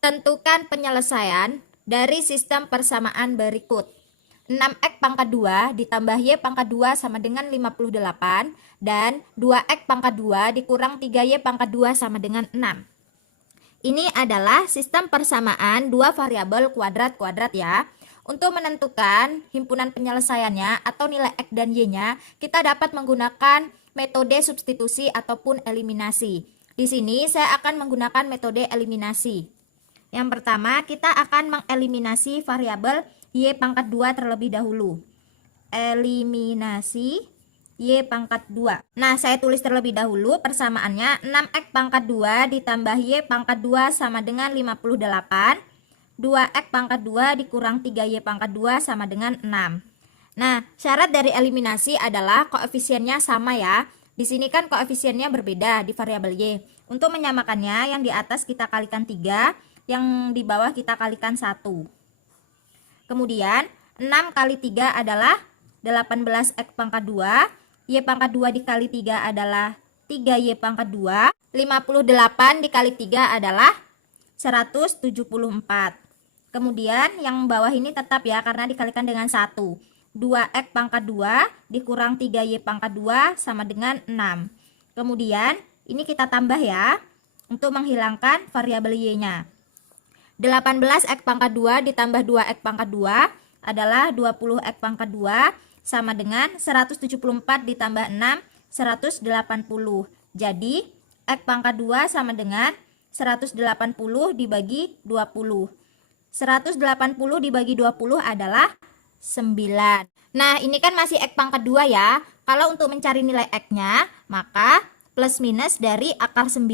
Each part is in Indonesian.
Tentukan penyelesaian dari sistem persamaan berikut. 6x pangkat 2 ditambah y pangkat 2 sama dengan 58 dan 2x pangkat 2 dikurang 3y pangkat 2 sama dengan 6. Ini adalah sistem persamaan dua variabel kuadrat-kuadrat ya. Untuk menentukan himpunan penyelesaiannya atau nilai x dan y-nya, kita dapat menggunakan metode substitusi ataupun eliminasi. Di sini saya akan menggunakan metode eliminasi. Yang pertama, kita akan mengeliminasi variabel y pangkat 2 terlebih dahulu. Eliminasi y pangkat 2. Nah, saya tulis terlebih dahulu persamaannya 6x pangkat 2 ditambah y pangkat 2 sama dengan 58. 2x pangkat 2 dikurang 3y pangkat 2 sama dengan 6. Nah, syarat dari eliminasi adalah koefisiennya sama ya. Di sini kan koefisiennya berbeda di variabel y. Untuk menyamakannya, yang di atas kita kalikan 3, yang di bawah kita kalikan 1. Kemudian, 6 kali 3 adalah 18x pangkat 2. Y pangkat 2 dikali 3 adalah 3y pangkat 2. 58 dikali 3 adalah 174. Kemudian yang bawah ini tetap ya karena dikalikan dengan 1. 2x pangkat 2 dikurang 3y pangkat 2 sama dengan 6. Kemudian ini kita tambah ya untuk menghilangkan variabel y-nya. 18x pangkat 2 ditambah 2x pangkat 2 adalah 20x pangkat 2 sama dengan 174 ditambah 6, 180. Jadi x pangkat 2 sama dengan 180 dibagi 20. 180 dibagi 20 adalah 9. Nah, ini kan masih x pangkat 2 ya. Kalau untuk mencari nilai x-nya, maka plus minus dari akar 9.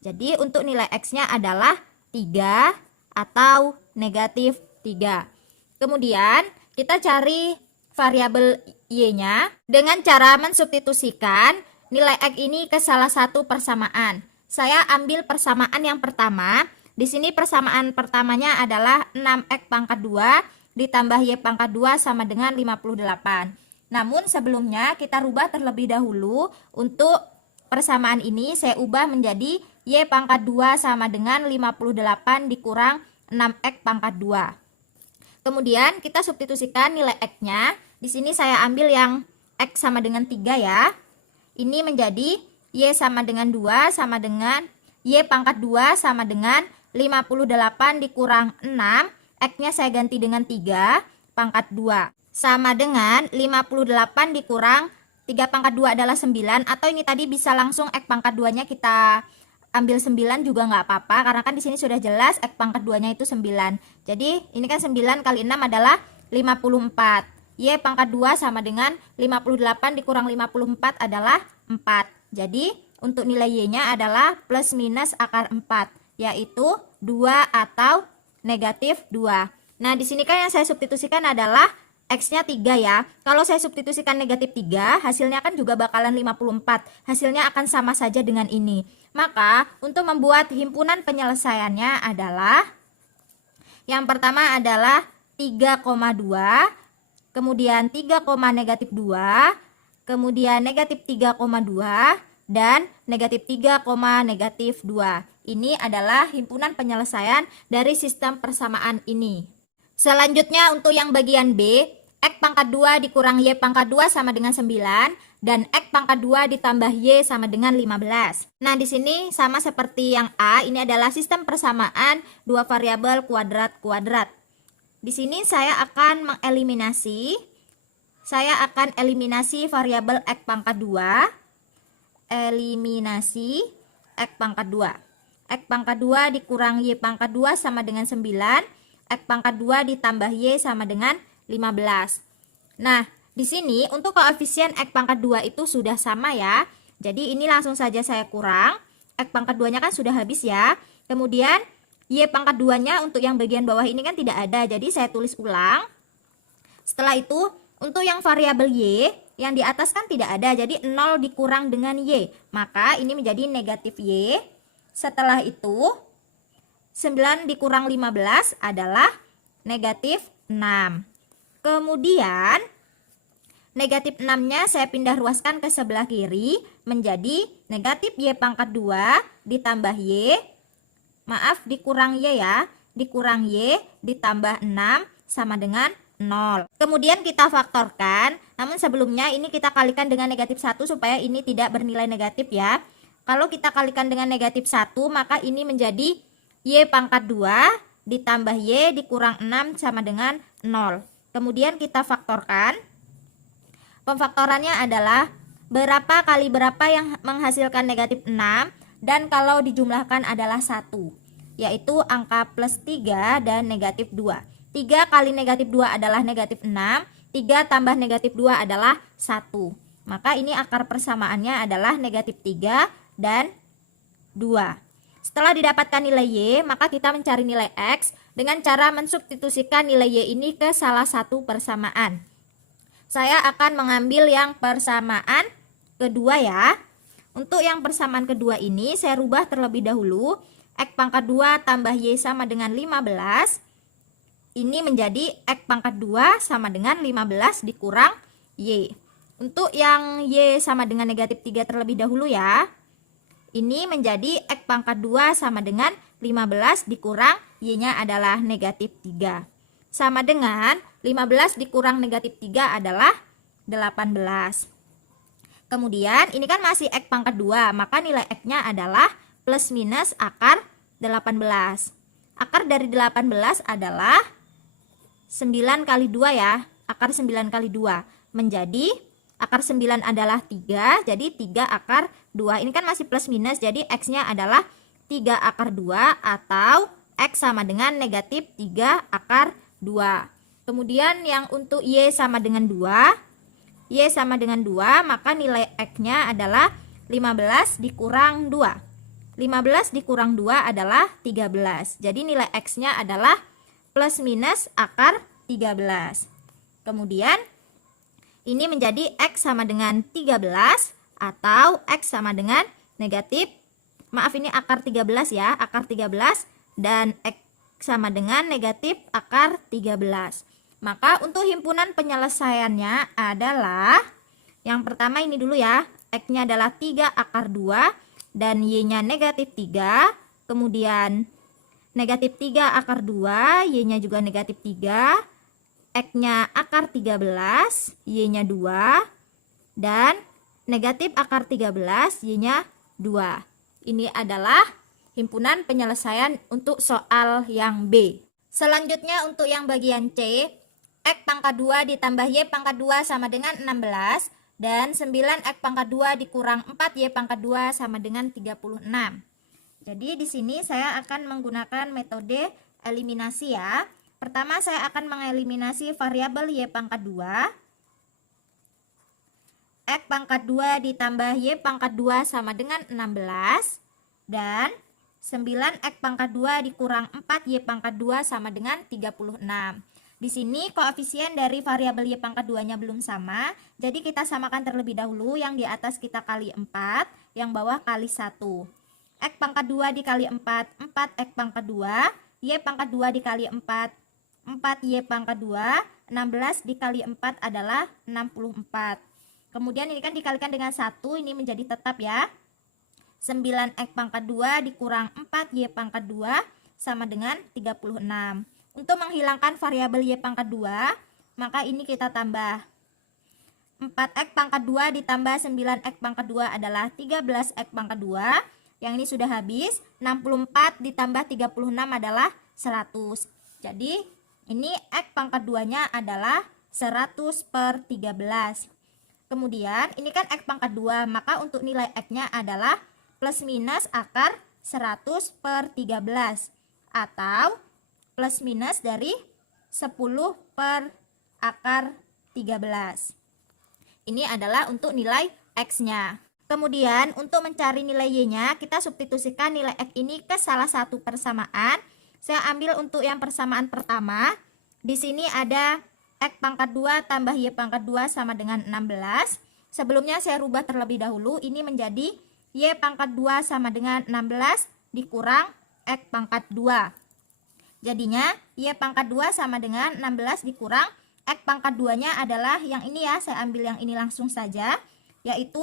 Jadi, untuk nilai x-nya adalah 3 atau negatif 3. Kemudian, kita cari variabel y-nya dengan cara mensubstitusikan nilai x ini ke salah satu persamaan. Saya ambil persamaan yang pertama. Di sini persamaan pertamanya adalah 6x pangkat 2 ditambah y pangkat 2 sama dengan 58. Namun sebelumnya kita rubah terlebih dahulu. Untuk persamaan ini saya ubah menjadi y pangkat 2 sama dengan 58 dikurang 6x pangkat 2. Kemudian kita substitusikan nilai x-nya. Di sini saya ambil yang x sama dengan 3 ya. Ini menjadi y sama dengan 2 sama dengan y pangkat 2 sama dengan 58 dikurang 6, x-nya saya ganti dengan 3 pangkat 2. Sama dengan 58 dikurang 3 pangkat 2 adalah 9, atau ini tadi bisa langsung x pangkat 2-nya kita ambil 9 juga nggak apa-apa, karena kan di sini sudah jelas x pangkat 2-nya itu 9. Jadi ini kan 9 kali 6 adalah 54. Y pangkat 2 sama dengan 58 dikurang 54 adalah 4. Jadi untuk nilai y-nya adalah plus minus akar 4. Yaitu 2 atau negatif 2. Nah, di sini kan yang saya substitusikan adalah x-nya 3 ya. Kalau saya substitusikan negatif 3, hasilnya kan juga bakalan 54. Hasilnya akan sama saja dengan ini. Maka, untuk membuat himpunan penyelesaiannya adalah yang pertama adalah 3,2, kemudian 3, negatif 2, kemudian negatif 3,2, dan negatif 3, negatif 2. Ini adalah himpunan penyelesaian dari sistem persamaan ini. Selanjutnya untuk yang bagian B, x pangkat 2 dikurang y pangkat 2 sama dengan 9 dan x pangkat 2 ditambah y sama dengan 15. Nah, di sini sama seperti yang A, ini adalah sistem persamaan dua variabel kuadrat-kuadrat. Di sini saya akan mengeliminasi. Saya akan eliminasi variabel x pangkat 2. Eliminasi x pangkat 2. X pangkat 2 dikurang y pangkat 2 sama dengan 9. X pangkat 2 ditambah y sama dengan 15. Nah, di sini untuk koefisien x pangkat 2 itu sudah sama ya. Jadi ini langsung saja saya kurang. X pangkat 2-nya kan sudah habis ya. Kemudian y pangkat 2-nya untuk yang bagian bawah ini kan tidak ada. Jadi saya tulis ulang. Setelah itu untuk yang variabel y yang di atas kan tidak ada. Jadi 0 dikurang dengan y. Maka ini menjadi negatif y. Setelah itu 9 dikurang 15 adalah negatif 6. Kemudian negatif 6-nya saya pindah ruaskan ke sebelah kiri menjadi negatif y pangkat 2 ditambah y Maaf, dikurang Y ya. Dikurang Y ditambah 6 sama dengan 0. Kemudian kita faktorkan. Namun sebelumnya ini kita kalikan dengan negatif 1 supaya ini tidak bernilai negatif ya. Kalau kita kalikan dengan negatif 1, maka ini menjadi Y pangkat 2 ditambah Y dikurang 6 sama dengan 0. Kemudian kita faktorkan. Pemfaktorannya adalah berapa kali berapa yang menghasilkan negatif 6, dan kalau dijumlahkan adalah 1, yaitu angka plus 3 dan negatif 2. 3 kali negatif 2 adalah negatif 6, 3 tambah negatif 2 adalah 1. Maka ini akar persamaannya adalah negatif 3 dan 2. Setelah didapatkan nilai Y, maka kita mencari nilai X dengan cara mensubstitusikan nilai Y ini ke salah satu persamaan. Saya akan mengambil yang persamaan kedua ya. Untuk yang persamaan kedua ini saya rubah terlebih dahulu. X pangkat 2 tambah Y sama dengan 15. Ini menjadi X pangkat 2 sama dengan 15 dikurang Y. Untuk yang Y sama dengan negatif 3 terlebih dahulu ya. Ini menjadi X pangkat 2 sama dengan 15 dikurang Y-nya adalah negatif 3. Sama dengan 15 dikurang negatif 3 adalah 18. Kemudian ini kan masih X pangkat 2, maka nilai X-nya adalah plus minus akar 18. Akar dari 18 adalah 9 kali 2 ya. Akar 9 kali 2 menjadi akar 9 adalah 3, jadi 3 akar 2. Ini kan masih plus minus, jadi X-nya adalah 3 akar 2 atau X sama dengan negatif 3 akar 2. Kemudian yang untuk Y sama dengan 2, Y sama dengan 2, maka nilai X-nya adalah 15 dikurang 2. 15 dikurang 2 adalah 13. Jadi nilai X-nya adalah plus minus akar 13. Kemudian ini menjadi X sama dengan 13 atau X sama dengan negatif, maaf ini akar 13 ya, akar 13 dan X sama dengan negatif akar 13. Maka untuk himpunan penyelesaiannya adalah yang pertama ini dulu ya, X-nya adalah 3 akar 2 dan Y-nya negatif 3, kemudian negatif 3 akar 2, Y-nya juga negatif 3, X-nya akar 13, Y-nya 2, dan negatif akar 13, Y-nya 2. Ini adalah himpunan penyelesaian untuk soal yang B. Selanjutnya untuk yang bagian C, X pangkat 2 ditambah Y pangkat 2 sama dengan 16, dan 9X pangkat 2 dikurang 4Y pangkat 2 sama dengan 36. Jadi di sini saya akan menggunakan metode eliminasi ya. Pertama saya akan mengeliminasi variabel Y pangkat 2. X pangkat 2 ditambah Y pangkat 2 sama dengan 16. Dan 9X pangkat 2 dikurang 4Y pangkat 2 sama dengan 36. Di sini koefisien dari variabel Y pangkat 2-nya belum sama. Jadi kita samakan terlebih dahulu, yang di atas kita kali 4, yang bawah kali 1. X pangkat 2 dikali 4, 4X pangkat 2. Y pangkat 2 dikali 4, 4Y pangkat 2, 16 dikali 4 adalah 64. Kemudian ini kan dikalikan dengan 1, ini menjadi tetap ya. 9X pangkat 2 dikurang 4Y pangkat 2 sama dengan 36. Untuk menghilangkan variabel Y pangkat 2, maka ini kita tambah. 4X pangkat 2 ditambah 9X pangkat 2 adalah 13X pangkat 2. Yang ini sudah habis. 64 ditambah 36 adalah 100. Jadi ini X pangkat 2-nya adalah 100 per 13. Kemudian ini kan X pangkat 2, maka untuk nilai X-nya adalah plus minus akar 100 per 13. Atau plus minus dari 10 per akar 13. Ini adalah untuk nilai X-nya. Kemudian untuk mencari nilai Y-nya, kita substitusikan nilai X ini ke salah satu persamaan. Saya ambil untuk yang persamaan pertama. Di sini ada X pangkat 2 tambah Y pangkat 2 sama dengan 16. Sebelumnya saya rubah terlebih dahulu. Ini menjadi Y pangkat 2 sama dengan 16 dikurang X pangkat 2. Jadinya Y pangkat 2 sama dengan 16 dikurang X pangkat 2-nya adalah yang ini ya. Saya ambil yang ini langsung saja, yaitu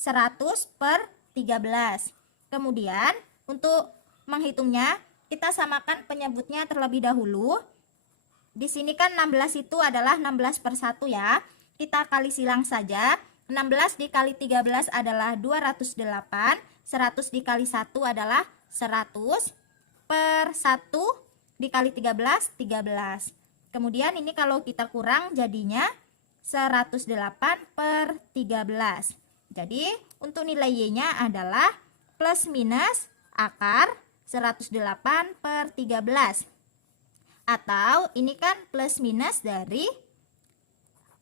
100 per 13. Kemudian untuk menghitungnya, kita samakan penyebutnya terlebih dahulu. Di sini kan 16 itu adalah 16/1 ya. Kita kali silang saja. 16 dikali 13 adalah 208. 100 dikali 1 adalah 100. Per 1 dikali 13, 13. Kemudian ini kalau kita kurang jadinya 108 per 13. Jadi untuk nilai Y-nya adalah plus minus akar 108 per 13. Atau ini kan plus minus dari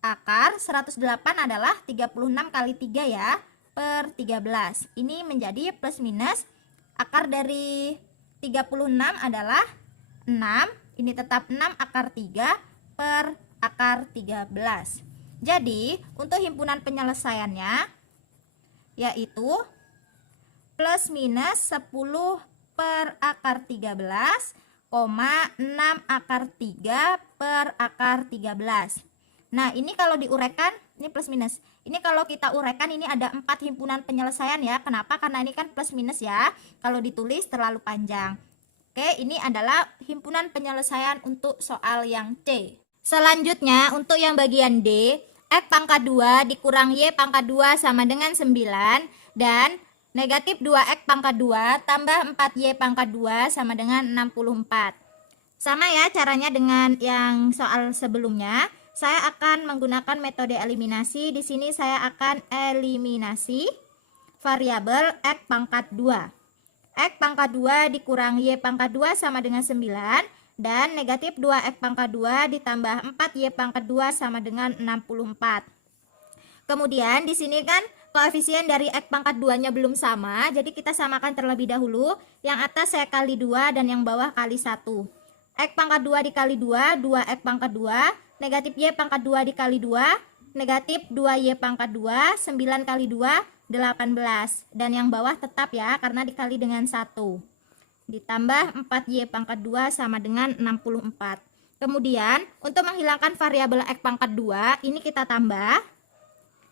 akar 108 adalah 36 kali 3 ya, per 13. Ini menjadi plus minus akar dari 36 adalah 6. Ini tetap 6 akar 3 per akar 13. Jadi untuk himpunan penyelesaiannya yaitu plus minus 10 per akar 13, 6 akar 3 per akar 13. Nah ini kalau diuraikan, ini plus minus. Ini kalau kita uraikan ini ada 4 himpunan penyelesaian ya. Kenapa? Karena ini kan plus minus ya. Kalau ditulis terlalu panjang. Oke, ini adalah himpunan penyelesaian untuk soal yang C. Selanjutnya untuk yang bagian D, X pangkat 2 dikurang Y pangkat 2 sama dengan 9 dan negatif 2X pangkat 2 tambah 4Y pangkat 2 sama dengan 64. Sama ya caranya dengan yang soal sebelumnya. Saya akan menggunakan metode eliminasi. Di sini saya akan eliminasi variabel X pangkat 2. X pangkat 2 dikurang Y pangkat 2 sama dengan 9. Dan negatif 2X pangkat 2 ditambah 4Y pangkat 2 sama dengan 64. Kemudian di sini kan koefisien dari X pangkat 2-nya belum sama, jadi kita samakan terlebih dahulu. Yang atas saya kali 2 dan yang bawah kali 1. X pangkat 2 dikali 2, 2X pangkat 2, negatif Y pangkat 2 dikali 2, negatif 2Y pangkat 2, 9 kali 2, 18. Dan yang bawah tetap ya, karena dikali dengan 1. Ditambah 4Y pangkat 2 sama dengan 64. Kemudian, untuk menghilangkan variabel X pangkat 2, ini kita tambah.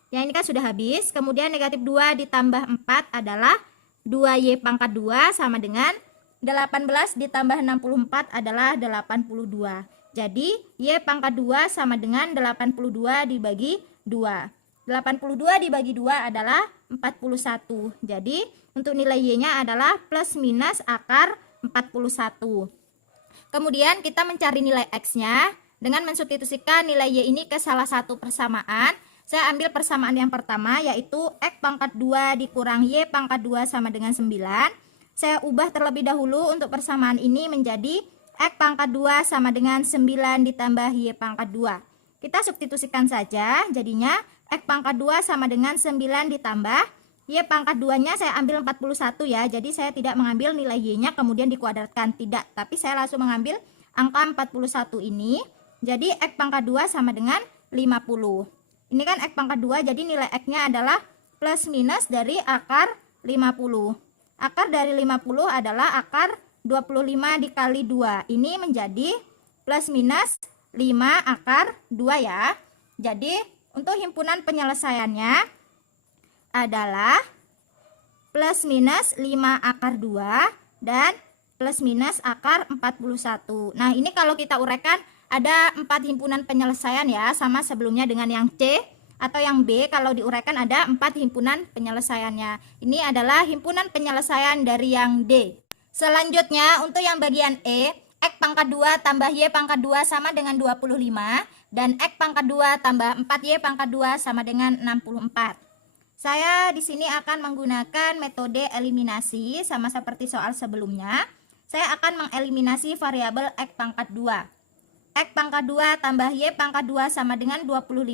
Ya ini kan sudah habis. Kemudian negatif 2 ditambah 4 adalah 2Y pangkat 2 sama dengan 18 ditambah 64 adalah 82. Jadi Y pangkat 2 sama dengan 82 dibagi 2. 82 dibagi 2 adalah 41. Jadi untuk nilai Y-nya adalah plus minus akar 41. Kemudian kita mencari nilai X-nya dengan mensubstitusikan nilai Y ini ke salah satu persamaan. Saya ambil persamaan yang pertama yaitu X pangkat 2 dikurang Y pangkat 2 sama dengan 9. Saya ubah terlebih dahulu untuk persamaan ini menjadi X pangkat 2 sama dengan 9 ditambah Y pangkat 2. Kita substitusikan saja, jadinya X pangkat 2 sama dengan 9 ditambah Y pangkat 2-nya saya ambil 41 ya. Jadi saya tidak mengambil nilai Y-nya kemudian dikuadratkan, tidak. Tapi saya langsung mengambil angka 41 ini. Jadi X pangkat 2 sama dengan 50. Ini kan X pangkat 2, jadi nilai X-nya adalah plus minus dari akar 50. Akar dari 50 adalah akar 25 dikali 2. Ini menjadi plus minus 5 akar 2 ya. Jadi untuk himpunan penyelesaiannya adalah plus minus 5 akar 2 dan plus minus akar 41. Nah ini kalau kita uraikan ada 4 himpunan penyelesaian ya, sama sebelumnya dengan yang C. Atau yang B kalau diuraikan ada 4 himpunan penyelesaiannya. Ini adalah himpunan penyelesaian dari yang D. Selanjutnya untuk yang bagian E, X pangkat 2 tambah Y pangkat 2 sama dengan 25. Dan X pangkat 2 tambah 4Y pangkat 2 sama dengan 64. Saya di sini akan menggunakan metode eliminasi sama seperti soal sebelumnya. Saya akan mengeliminasi variabel X pangkat 2. X pangkat 2 tambah Y pangkat 2 sama dengan 25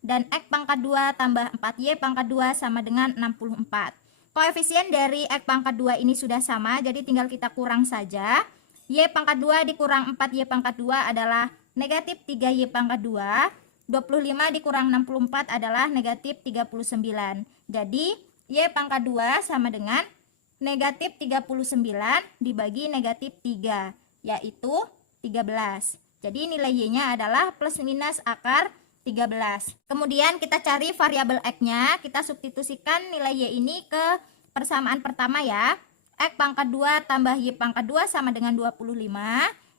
dan X pangkat 2 tambah 4Y pangkat 2 sama dengan 64. Koefisien dari X pangkat 2 ini sudah sama, jadi tinggal kita kurang saja. Y pangkat 2 dikurang 4Y pangkat 2 adalah negatif 3Y pangkat 2. 25 dikurang 64 adalah negatif 39. Jadi Y pangkat 2 sama dengan negatif 39 dibagi negatif 3, yaitu 13. Jadi nilai Y-nya adalah plus minus akar 13. Kemudian kita cari variabel X-nya. Kita substitusikan nilai Y ini ke persamaan pertama ya. X pangkat 2 tambah Y pangkat 2 sama dengan 25.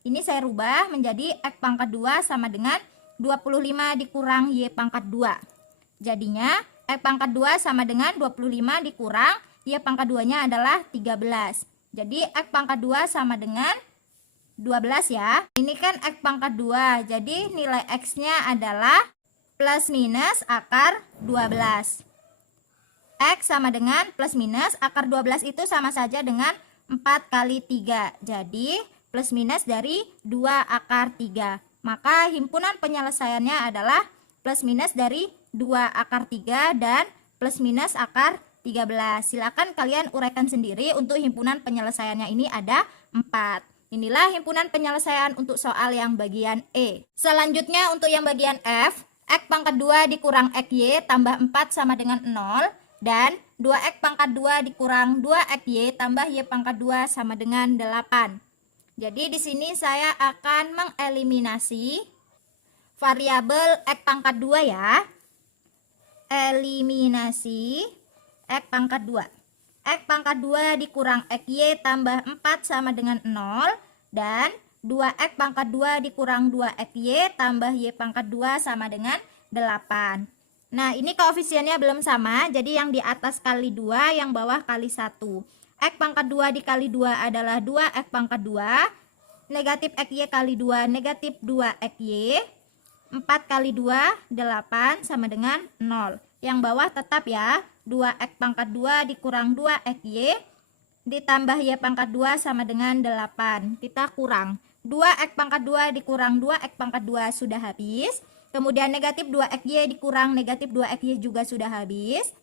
Ini saya rubah menjadi X pangkat 2 sama dengan 25 dikurang Y pangkat 2. Jadinya X pangkat 2 sama dengan 25 dikurang Y pangkat 2-nya adalah 13. Jadi X pangkat 2 sama dengan 12 ya. Ini kan X pangkat 2. Jadi nilai X-nya adalah plus minus akar 12. X sama dengan plus minus akar 12 itu sama saja dengan 4 kali 3. Jadi plus minus dari 2 akar 3. Maka himpunan penyelesaiannya adalah plus minus dari 2 akar 3 dan plus minus akar 13. Silakan kalian uraikan sendiri. Untuk himpunan penyelesaiannya ini ada 4. Inilah himpunan penyelesaian untuk soal yang bagian E. Selanjutnya untuk yang bagian F, X pangkat 2 dikurang XY tambah 4 sama dengan 0. Dan 2X pangkat 2 dikurang 2XY tambah Y pangkat 2 sama dengan 8. Jadi di sini saya akan mengeliminasi variabel X pangkat 2 ya. Eliminasi X pangkat 2. X pangkat 2 dikurang XY tambah 4 sama dengan 0. Dan 2X pangkat 2 dikurang 2XY tambah Y pangkat 2 sama dengan 8. Nah, ini koefisiennya belum sama, jadi yang di atas kali 2, yang bawah kali 1. X pangkat 2 dikali 2 adalah 2X pangkat 2. Negatif XY kali 2, negatif 2XY. 4 kali 2, 8 sama dengan 0. Yang bawah tetap ya, 2X pangkat 2 dikurang 2XY. Ditambah Y pangkat 2 sama dengan 8. Kita kurang. 2X pangkat 2 dikurang 2X pangkat 2 sudah habis. Kemudian negatif 2XY dikurang negatif 2XY juga sudah habis.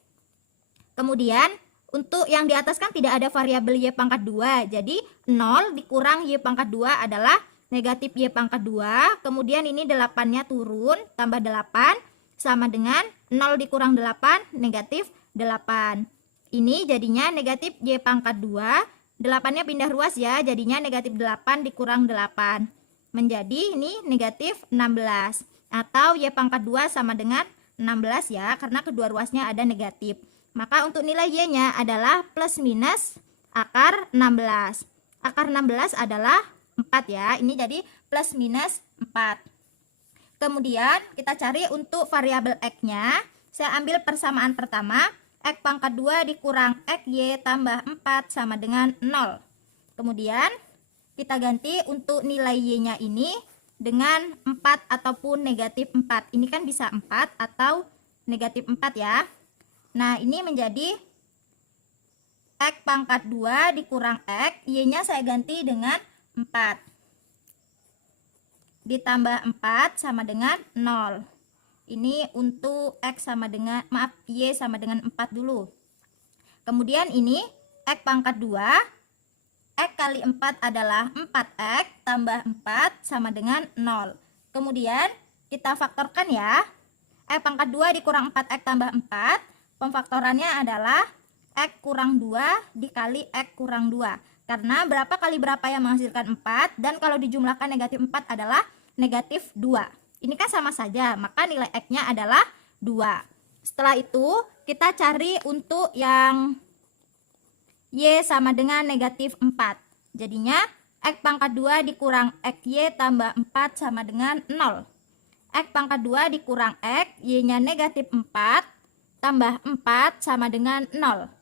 Kemudian untuk yang di atas kan tidak ada variabel Y pangkat 2. Jadi 0 dikurang Y pangkat 2 adalah negatif Y pangkat 2. Kemudian ini 8-nya turun, tambah 8 sama dengan 0 dikurang 8, negatif 8. Ini jadinya negatif Y pangkat 2. 8-nya pindah ruas ya, jadinya negatif 8 dikurang 8. Menjadi ini negatif 16. Atau Y pangkat 2 sama dengan 16 ya, karena kedua ruasnya ada negatif. Maka untuk nilai Y-nya adalah plus minus akar 16. Akar 16 adalah 4 ya, ini jadi plus minus 4. Kemudian kita cari untuk variabel X-nya. Saya ambil persamaan pertama, X pangkat 2 dikurang XY tambah 4 sama dengan 0. Kemudian kita ganti untuk nilai Y-nya ini dengan 4 ataupun negatif 4. Ini kan bisa 4 atau negatif 4 ya. Nah, ini menjadi X pangkat 2 dikurang X. Y-nya saya ganti dengan 4. Ditambah 4 sama dengan 0. Ini untuk X sama dengan, maaf, Y sama dengan 4 dulu. Kemudian ini X pangkat 2. X kali 4 adalah 4X tambah 4 sama dengan 0. Kemudian kita faktorkan ya. X pangkat 2 dikurang 4X tambah 4. Pemfaktorannya adalah X kurang 2 dikali X kurang 2. Karena berapa kali berapa yang menghasilkan 4. Dan kalau dijumlahkan negatif 4 adalah negatif 2. Ini kan sama saja, maka nilai X-nya adalah 2. Setelah itu kita cari untuk yang Y sama dengan negatif 4. Jadinya X pangkat 2 dikurang XY tambah 4 sama dengan 0. X pangkat 2 dikurang X, Y-nya negatif 4 tambah 4 sama dengan 0.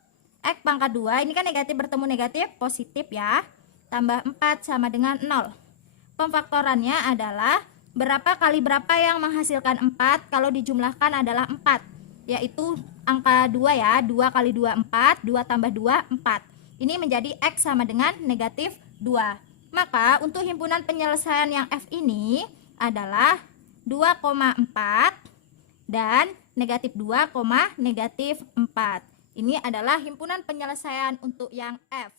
X pangkat 2, ini kan negatif bertemu negatif, positif ya. Tambah 4 sama dengan 0. Pemfaktorannya adalah berapa kali berapa yang menghasilkan 4 kalau dijumlahkan adalah 4. Yaitu angka 2 ya, 2 kali 2 4, 2 tambah 2 4. Ini menjadi X sama dengan negatif 2. Maka untuk himpunan penyelesaian yang F ini adalah 2,4 dan negatif 2, negatif 4. Ini adalah himpunan penyelesaian untuk yang F.